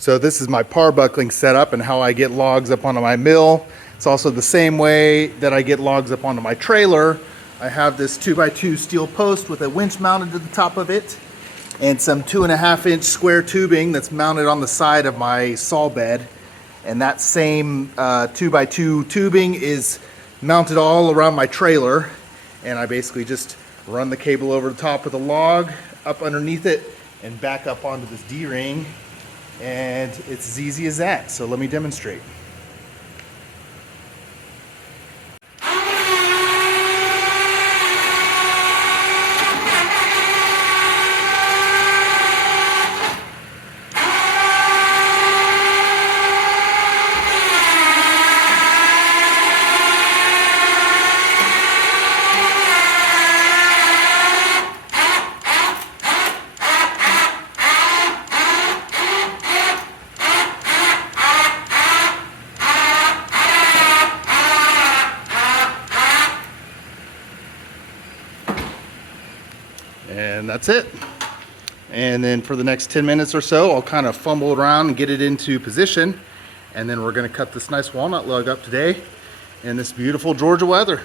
So this is my parbuckling setup and how I get logs up onto my mill. It's also the same way that I get logs up onto my trailer. I have this 2x2 steel post with a winch mounted to the top of it and some 2.5-inch square tubing that's mounted on the side of my saw bed. And that same 2x2 tubing is mounted all around my trailer. And I basically just run the cable over the top of the log, up underneath it, and back up onto this D-ring. And it's as easy as that. So let me demonstrate. And that's it. And then for the next 10 minutes or so, I'll kind of fumble around and get it into position. And then we're going to cut this nice walnut log up today in this beautiful Georgia weather.